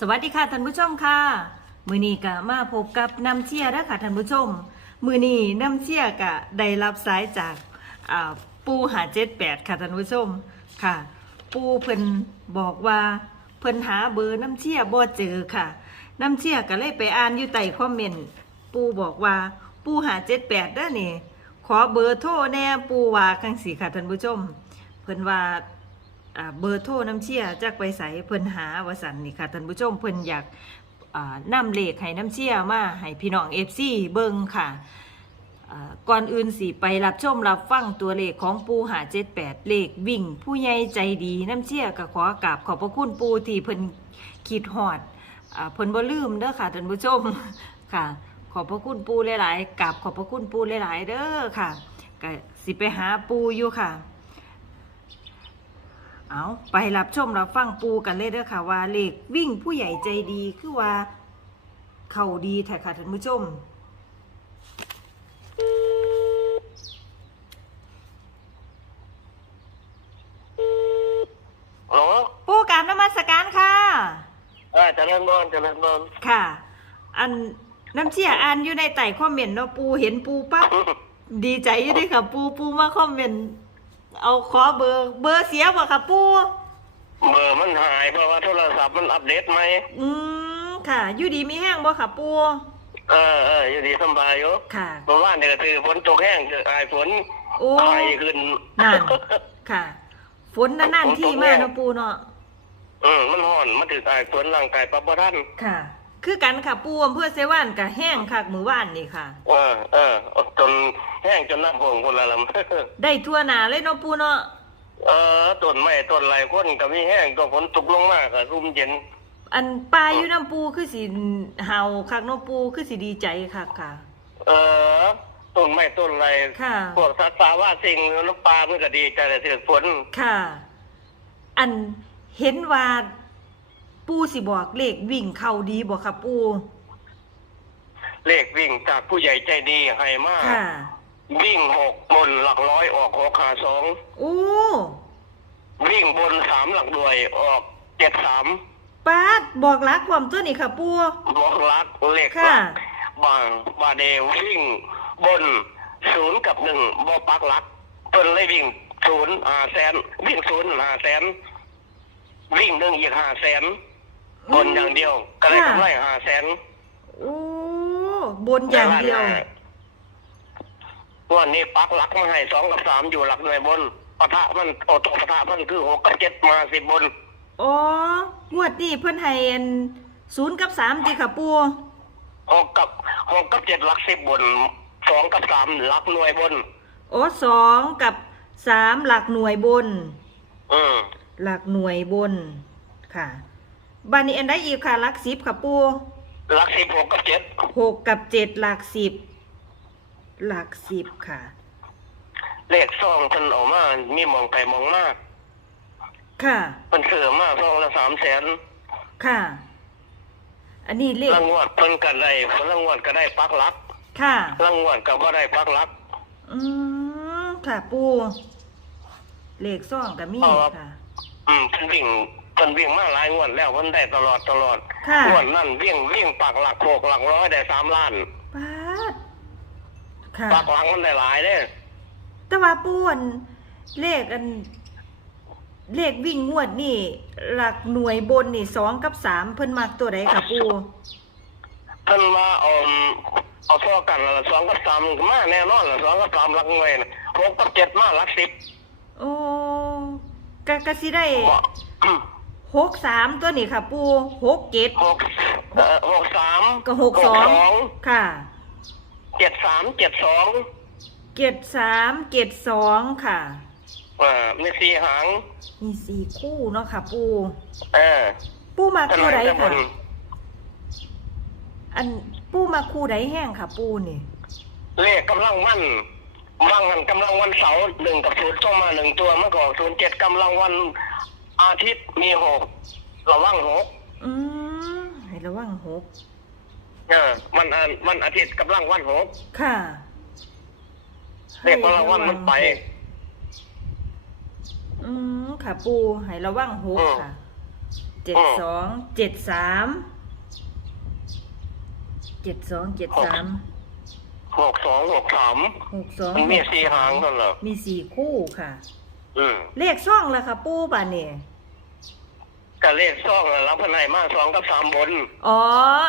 สวัสดีค่ะท่านผู้ชมค่ะ มือนี้ก็มาพบกับน้ำเชี่ยแล้วค่ะท่านผู้ชม มือนี้น้ำเชี่ยก็ได้รับสายจากอ่าปูหาเจ็ดแปดค่ะท่านผู้ชมค่ะ ปูเพิ่นบอกว่าเพิ่นหาเบอร์น้ำเชี่ยบ่เจอค่ะ น้ำเชี่ยก็เลยไปอ่านอยู่ใต้คอมเมนต์ปูบอกว่าปูหาเจ็ดแปดด้อนี่ขอเบอร์โทรแน่ปูว่ากังสีค่ะท่านผู้ชม เพิ่นว่า เบอร์โทรน้ำเชี่ยจากไปใส่เพิ่นหาวสันนี่ค่ะท่านผู้ชมเพิ่นอยากอ่านำเลขให้น้ำเชี่ยมาให้พี่น้องเอฟซีเบิ่งค่ะก่อนอื่นสิไปรับชมรับฟังตัวเลขของปูหาเจ็ดแปดเลขวิ่ง ผู้ใหญ่ใจดีน้ำเชี่ยก็ขอกราบขอบพระคุณปูที่เพิ่นคิดฮอดอเพิ่นบ่ลืมเด้อค่ะท่านผู้ชมค่ะ ขอบพระคุณปูหลายๆกราบขอบพระคุณปูหลายๆเด้อค่ะก็สิไปหาปูอยู่ค่ะ เอาไปรับชมรับฟังปูกันเลยเด้อค่ะว่าเลขวิ่งผู้ใหญ่ใจดีคือว่า เข้าดีแท้ค่ะท่านผู้ชมหรอปูกรารนมัสการค่ะ เออเจริญบอลเจริญบอลค่ะ อันน้ำเชี่ยอ่านอยู่ในไต่คอมเมนต์เนาะปูเห็นปูปั๊บดีใจอยู่เด้วยค่ะ ปูปูมาคอมเมนต์ เอาขอเบอร์ เบอร์เสียบ่ค่ะปูเบอร์มันหายเพราะว่าโทรศัพท์มันอัปเดตไหมอืมค่ะอยู่ดีมีแห้งบ่ค่ะปูเออเอออยู่ดีสำบายอยู่ค่ะเมื่อวานเนี่ยก็คือฝนตกแห้งเจอไอ้ฝนโอ้ไข้ขึ้นนั่นค่ะ ฝนนั่นๆที่มาเนาะปูเนาะอืมมันห่อนมันถึงไอ้ฝนร่างกายปรับบ่ทันค่ะ คือกันค่ะปูอำเภอเซว่านกับแห้งคักมือว่านนี่ค่ะ เออเออจนแห้งจนน้ำพงคนละลำ ได้ทั่วหนาเลยเนาะปูเนาะเออต้นไม้ต้นไรคนก็มีแห้งก็ฝนตกลงมากก็รุ่มเย็น อันปลาอยู่น้ำปูคือสิเห่าคักเนาะปูคือสิดีใจคักค่ะ เออต้นไม้ต้นไรค่ะพวกสัตว์ป่าว่าสิ่งน้ำปลามันก็ดีใจแต่ถึงฝนค่ะ อันเห็นว่า ปูสิบอกเลขวิ่งเข้าดีบ่ค่ะปูเลขวิ่งจากผู้ใหญ่ใจดีให้มาก ค่ะ วิ่งหกบนหลักร้อยออกหกขาสองโอ้วิ่งบนสามหลักด้วยออกเจ็ดสามปาดบอกรักความตัวนี่ค่ะปูบอกลักเลขค่ะลักบางบาเดวิ่งบนศูนย์กับหนึ่งบอปักหลักเพิ่นเลยวิ่งศูนย์หาแสนวิ่งศูนย์หาแสนวิ่งหนึ่งอีกหาแสน บนอย่างเดียว ก็ได้กำไรหาแสนโอ้บนอย่างเดียววันนี้ปักหลักมาให้สองกับสามอยู่หลักหน่วยบนปะทะมันโอโตปะทะมันคือหกกับเจ็ดมาสิบบนอ๋องวดนี้เพิ่นให้อันศูนย์กับสามติค่ะปูหกกับหกกับเจ็ดหลักสิบบนสองกับสามหลักหน่วยบนโอ้สองกับสามหลักหน่วยบน อืมหลักหน่วยบนค่ะ บันนี้อันได้อีกค่ะหลักสิบค่ะปูหลักสิบหกกับเจ็ดหกกับเจ็ดหลักสิบหลักสิบค่ะ เลขซองเพิ่นออกมามีหมองไก่มองมาก ค่ะเพิ่นซื้อมาซองละสามแสนค่ะ อันนี้เลขรางวัลเพิ่นก็ได้รางวัลก็ได้ปักหลัก ค่ะรางวัลก็บ่ได้ปักหลัก อืมค่ะปูเลขซ่องกับมีเอาครับค่ะ อืมเพิ่นวิ่ง เพิ่นวิ่งมาหลายงวดแล้วเพิ่นได้ตลอดตลอดค่ะงวดนั้นวิ่งวิ่งปักหลักหกหลักร้อยได้สามล้านปาดค่ะ ปักหลังมันได้หลายเด้แต่ว่าปูอันเลขอัน เลขวิ่งงวดนี่ หลักหน่วยบนนี่สองกับสามเพิ่นมักตัวใดค่ะปูเพิ่นมาเอาเอาท่อกันละสองกับสามมาแน่นอนละสองกับสามหลักหน่วยน่ะหกกับเจ็ดมาหลักสิบโอ้กะกะสิได้ บ่ หกสามตัวนี่ค่ะ ปูหกเจ็ดหกเอ่อหกสามก็หกสองค่ะเจ็ดสามเจ็ดสองเจ็ดสามเจ็ดสองค่ะอ่ามีสี่หาง มีสี่คู่เนาะค่ะ ปู เออปูมาขคู่นาดใดจะบค่ะนอันปูมาคู่ใดแห้งค่ะ ปูนี่ เลขกำลังวันว่างกันกำลังวันเสาร์หนึ่งกับศูนย์ส่งมาหนึ่งตัวเมื่อก่อนศูนย์เจ็ดกำลังวัน อาทิตย์มีหกระวังหกอืมให้ระวังหกเออมันอันมันอาทิตย์กำลังวันหกค่ะเลขกำลังวันมันไป อืมค่ะ ปูให้ระวังหกอืมค่ะเจ็ดสองเจ็ดสามเจ็ดสองเจ็ดสามหกสองหกสามหกสองมันมีสี่หางนั่นเหรอมีสี่คู่ค่ะ อืมเลขซ่องละค่ะ ปูป่ะเนี่ยก็เลขซองน่ะรับพนัยมาสองกับสามบน อ๋อ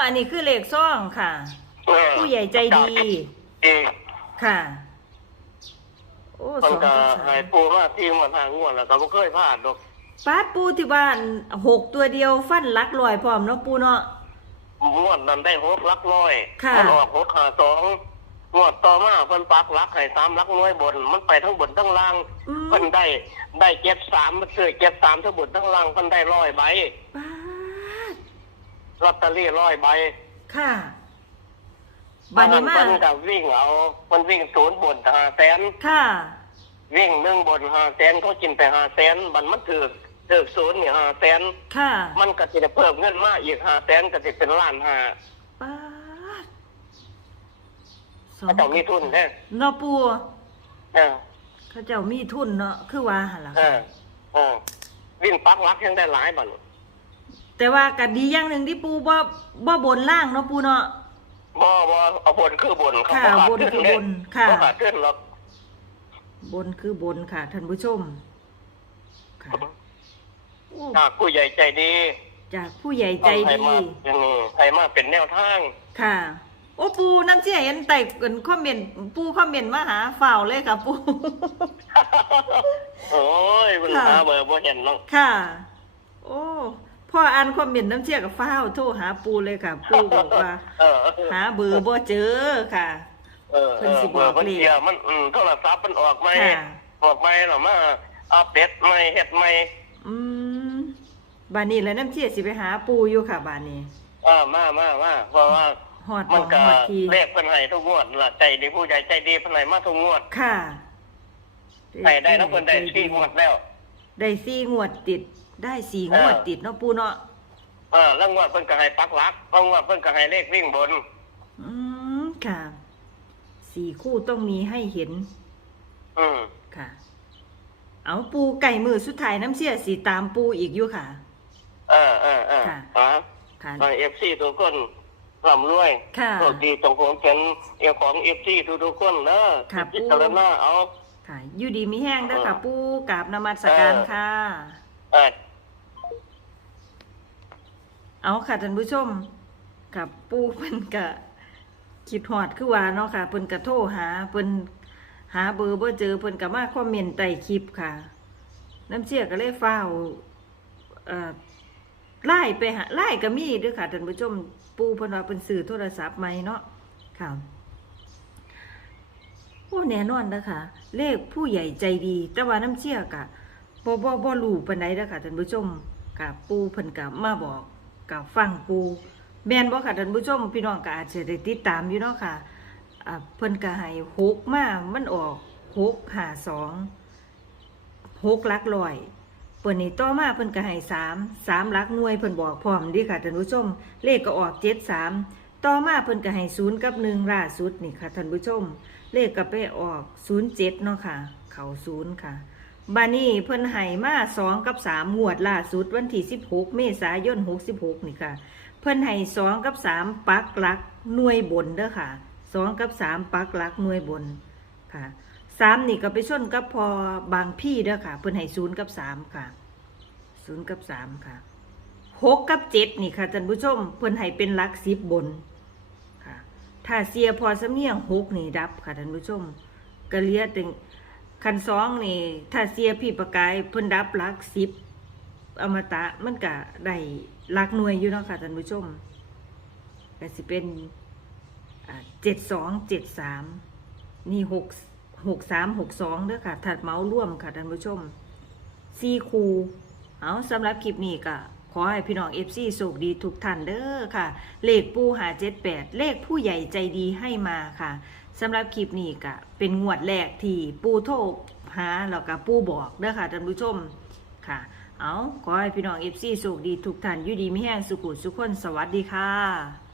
อันนี้คือเลขซ่องค่ะ เออผู้ใหญ่ใจดี เออค่ะ โอ้มัสนองก็กับสาให้มปูมาที่หมดทางงวดแล้วก็บ่เคยพลาดดอกป้าดปูที่บ้านหกตัวเดียวฟันหลักลอยพร้อมเนาะปูเนาะ งวดนั้นได้หกลักร้อยค่ะ มันออกหกหาสอง งวดต่อมาเพิ่นปักลักให้สามลักน้อยบน มันไปทั้งบนทั้งล่างอืมเพิ่นได้ได้เจ็ดสามมันซื้อเจ็ดสามทั้งบนทั้งล่างเพิ่นได้ร้อยใบป้าดลอตเตอรี่ร้อยใบค่ะบานนี้มาเพิ่นก็วิ่งเอาเพิ่นวิ่งศูนย์บนห้าแสนค่ะ วิ่งหนึ่งบนห้าแสนเขากินไปห้าแสนบันมันถือถือศูนย์เนี่ยห้าแสนค่ะมันก็จะเพิ่มเงินมาอีกห้าแสนก็จะเป็นล้านห้าป้าด สเขาเจ้ามีทุนแท้เนาะปูเออเขาเจ้ามีทุนเนาะคือว่าหั่นล่ะเออเออวิ่งปักรักยังได้หลายบันแต่ว่าก็ดีอย่างหนึ่งที่ปูบ่บ่บนล่างเนาะปูเนาะ บ่บ่เอาบนคือบนเขาค่ะขาดบนขึ้นคือเด้บนค่ะ บ่ขาดขึ้นหรอกบนคือบนค่ะท่านผู้ชมค่ะโอ้จากผู้ใหญ่ใจดีจากผู้ใหญ่ใจให้ดีมาอย่างนี้ให้มาเป็นแนวทาง ค่ะ โอ้ปูน้ำเชี่ยเห็นแต่เกินคอมเมนต์ปูคอมเมนต์มาหาฝ่าวเลยค่ะปู โอ้ยมันค่ะหาเบอร์บ่เห็นหรอกค่ะ โอ้พ่ออ่านคอมเมนต์น้ำเชี่ยกับฝ้าวโทรหาปูเลยค่ะ ปูบอกว่า เออหาเบอร์บ่เจอค่ะ เออเพิ่เอนอสิบอกเบอร์มันเลขเสียมันอืมโทรศัพท์มันออกไหมค่ะ ออกไหมหรอมาอัปเดตไหมเฮ็ดไหมอืมบานนี้แล้วน้ำเชี่ยสิไปหาปูอยู่ค่ะบานนี้อ่ามามามาเพราะว่า ฮอดมันบ่ก็ฮอดทีเลขเพิ่นให้ทุกงวดล่ะใจดีผู้ใหญ่ใจดีเพิ่นให้มาทุกงวดค่ะให้ได้ทั้งเพิ่นได้สี่งวดแล้ว ได้สี่งวดติด ได้สี่เอองวดติดเนาะปูเนาะอ่าแล้วงวดเพิ่นก็ให้ปักหลักบางงวดเพิ่นก็ให้เลขวิ่งบน อืมค่ะสี่คู่ต้องมีให้เห็น อืมค่ะ เอาปูไก่มือสุดท้ายน้ำเชี่ยสีตามปูอีกอยู่ค่ะ เออเออเออค่ะฮะค่ะทาง FC ทุกคน ร่ำรวยค่ะโชคดีจงคงเป็นเอกของ FC ทุกๆคนเด้อค่ะพิจารณาเอาค่ะอยู่ดีมีแห้งเด้อค่ะ ปูกราบนมัสการค่ะเออเอาค่ะท่านผู้ชมกับปูเพิ่นกะคิดฮอดคือว่าเนาะค่ะเพิ่นกะโทรหาเพิ่นหาเบอร์บ่เจอเพิ่นก็มาคอมเมนต์ใต้คลิปค่ะ น้ำเชี่ยก็เลยฟ้าวเอ่อ ไล่ไปหาไล่ก็มีด้วยค่ะท่านผู้ชมปูพนว่าเพิ่นซื้อโทรศัพท์ใหม่เนาะค่ะโอ้แน่นอนนะคะ เลขผู้ใหญ่ใจดี แต่ว่าน้ำเชี่ยกะบ่บ่บ่รู้ปานใดเด้อค่ะท่านผู้ชมกับปูเพิ่นก็มาบอกกับฟังปูแมนบ่ค่ะท่านผู้ชมพี่น้องก็อาจจะได้ติดตามอยู่เนาะค่ะอ่าเพิ่นก็ให้หกมามันออกหกหาสองหกลักร้อย เปิ่นนี่ต่อมาเพิ่นก็ให้สามสามลักหน่วยเพิ่นบอกพร้อมดิค่ะท่านผู้ชม เลขก็ออกเจ็ดสามต่อมาเพิ่นก็ให้ศูนย์กับหนึ่งล่าสุดนี่ค่ะท่านผู้ชม เลขก็ไปออกศูนย์เจ็ดเนาะค่ะ เขาศูนย์ค่ะบานี่เพิ่นให้มาสองกับสามงวดล่าสุดวันที่สิบหกเมษายนหกสิบหกนี่ค่ะ เพิ่นให้สองกับสามปักลักหน่วยบนเด้อค่ะสองกับสามปักลักหน่วยบนค่ะ สามนี่ก็ไปชนกับพอบางพี่เด้อค่ะ เพิ่นให้ศูนย์กับสามค่ะศูนย์กับสามค่ะหกกับเจ็ดนี่ค่ะท่านผู้ชมเพิ่นให้เป็นหลักสิบบนค่ะ ถ้าเสียพอสำเนียงหกนี่ดับค่ะท่านผู้ชมก็เลียถึงคันสองนี่ ถ้าเสียพี่ประกายเพิ่นดับหลักสิบอมตะมันก็ได้หลักหน่วยอยู่เนาะค่ะท่านผู้ชมก็สิเป็นเจ็ดสองเจ็ดสามนี่หก หกสามหกสองเด้อค่ะ ถัดเมาส์ร่วมค่ะท่านผู้ชมซีคูเอาสำหรับคลิปนี้ก็ขอให้พี่น้องเอฟซีโชคดีทุกท่านเด้อค่ะ เลขปูหาเจ็ดแปดเลขผู้ใหญ่ใจดีให้มาค่ะสำหรับคลิปนี้ก็เป็นงวดแรกที่ปูโทรหาแล้วก็ปูบอกเด้อค่ะท่านผู้ชมค่ะ เอาขอให้พี่น้องเอฟซีโชคดีทุกท่านอยู่ดีไม่แห้งสุขุสุขคนสวัสดีค่ะ